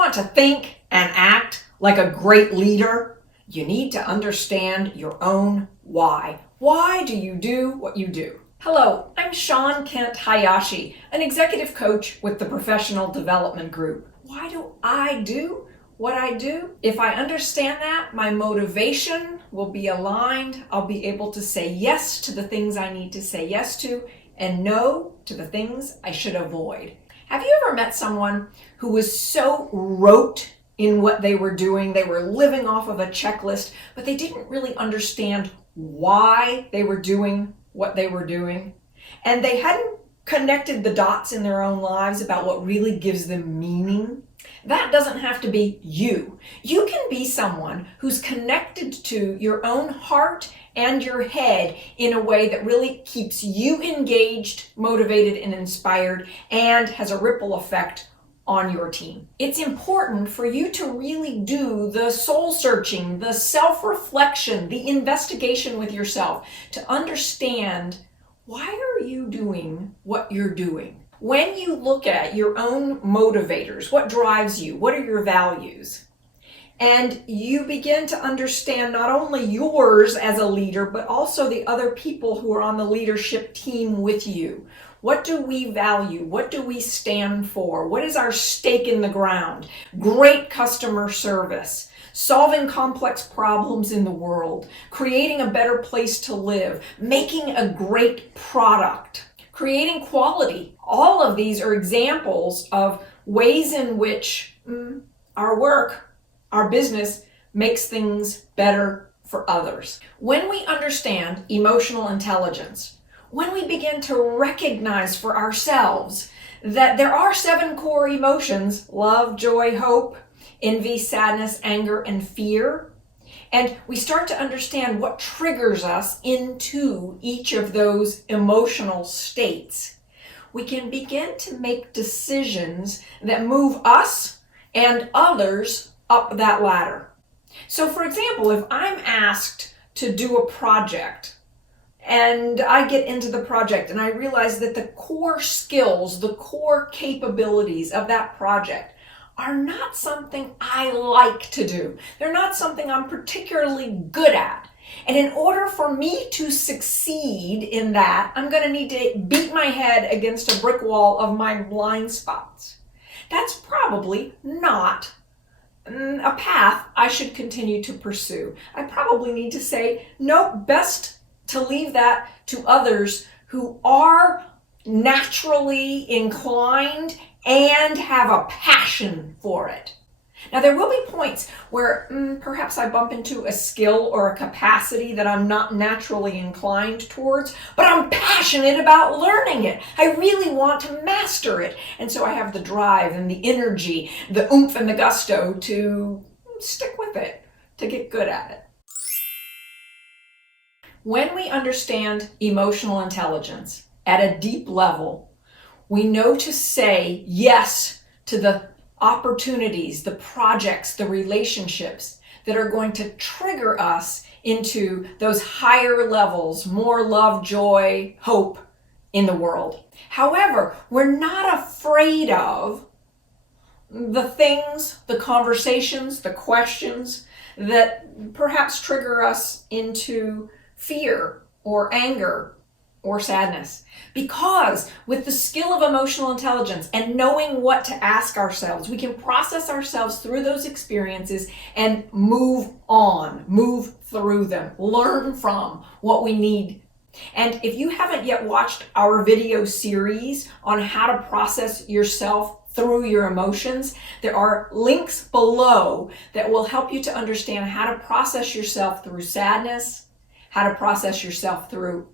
want to think and act like a great leader, you need to understand your own why. Why do you do what you do? Hello, I'm Sean Kent Hayashi, an executive coach with the Professional Development Group. Why do I do what I do? If I understand that, my motivation will be aligned. I'll be able to say yes to the things I need to say yes to and no to the things I should avoid. Have you ever met someone who was so rote in what they were doing? They were living off of a checklist, but they didn't really understand why they were doing what they were doing. And they hadn't connected the dots in their own lives about what really gives them meaning. That doesn't have to be you. You can be someone who's connected to your own heart and your head in a way that really keeps you engaged, motivated, and inspired, and has a ripple effect on your team. It's important for you to really do the soul searching, the self-reflection, the investigation with yourself to understand, why are you doing what you're doing? When you look at your own motivators, what drives you? What are your values? And you begin to understand not only yours as a leader, but also the other people who are on the leadership team with you. What do we value? What do we stand for? What is our stake in the ground? Great customer service, solving complex problems in the world, creating a better place to live, making a great product, creating quality. All of these are examples of ways in which our work, our business makes things better for others. When we understand emotional intelligence, when we begin to recognize for ourselves that there are 7 core emotions: love, joy, hope, envy, sadness, anger, and fear, and we start to understand what triggers us into each of those emotional states, we can begin to make decisions that move us and others up that ladder. So for example, if I'm asked to do a project and I get into the project and I realize that the core skills, the core capabilities of that project are not something I like to do. They're not something I'm particularly good at. And in order for me to succeed in that, I'm going to need to beat my head against a brick wall of my blind spots. That's probably not a path I should continue to pursue. I probably need to say, nope, best to leave that to others who are naturally inclined and have a passion for it. Now, there will be points where perhaps I bump into a skill or a capacity that I'm not naturally inclined towards, but I'm passionate about learning it. I really want to master it. And so I have the drive and the energy, the oomph and the gusto to stick with it, to get good at it. When we understand emotional intelligence at a deep level, we know to say yes to the opportunities, the projects, the relationships that are going to trigger us into those higher levels, more love, joy, hope in the world. However, we're not afraid of the things, the conversations, the questions that perhaps trigger us into fear or anger or sadness. Because with the skill of emotional intelligence and knowing what to ask ourselves, we can process ourselves through those experiences and move on, move through them, learn from what we need. And if you haven't yet watched our video series on how to process yourself through your emotions, there are links below that will help you to understand how to process yourself through sadness, how to process yourself through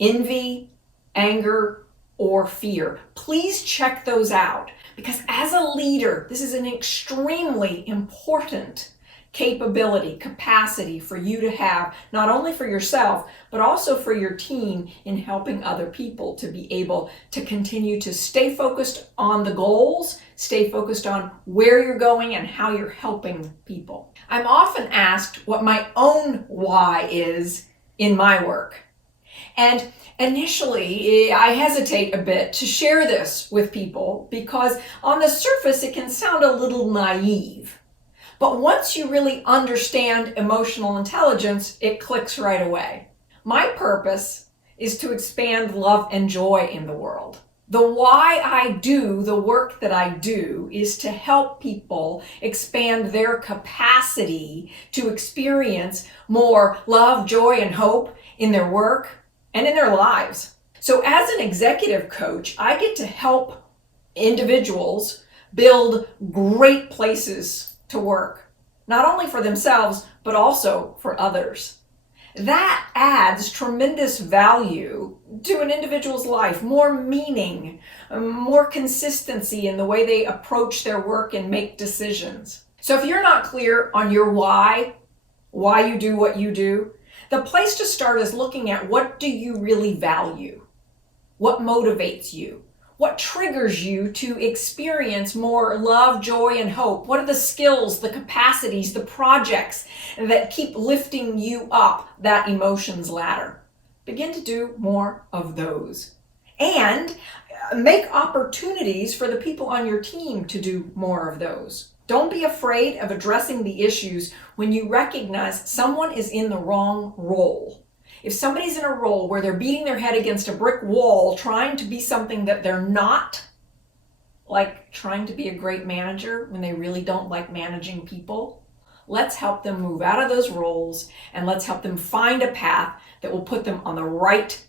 envy, anger, or fear. Please check those out, because as a leader, this is an extremely important capability, capacity for you to have, not only for yourself, but also for your team in helping other people to be able to continue to stay focused on the goals, stay focused on where you're going and how you're helping people. I'm often asked what my own why is in my work. And initially, I hesitate a bit to share this with people because on the surface it can sound a little naive. But once you really understand emotional intelligence, it clicks right away. My purpose is to expand love and joy in the world. The why I do the work that I do is to help people expand their capacity to experience more love, joy, and hope in their work and in their lives. So as an executive coach, I get to help individuals build great places to work, not only for themselves, but also for others. That adds tremendous value to an individual's life, more meaning, more consistency in the way they approach their work and make decisions. So if you're not clear on your why you do what you do, the place to start is looking at what do you really value? What motivates you? What triggers you to experience more love, joy, and hope? What are the skills, the capacities, the projects that keep lifting you up that emotions ladder? Begin to do more of those. And make opportunities for the people on your team to do more of those. Don't be afraid of addressing the issues when you recognize someone is in the wrong role. If somebody's in a role where they're beating their head against a brick wall trying to be something that they're not, like trying to be a great manager when they really don't like managing people, let's help them move out of those roles and let's help them find a path that will put them on the right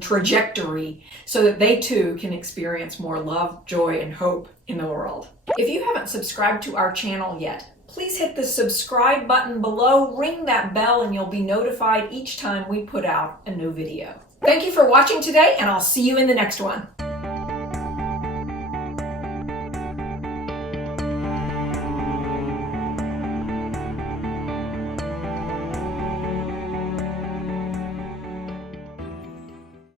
trajectory so that they too can experience more love, joy, and hope in the world. If you haven't subscribed to our channel yet, please hit the subscribe button below, ring that bell, and you'll be notified each time we put out a new video. Thank you for watching today, and I'll see you in the next one.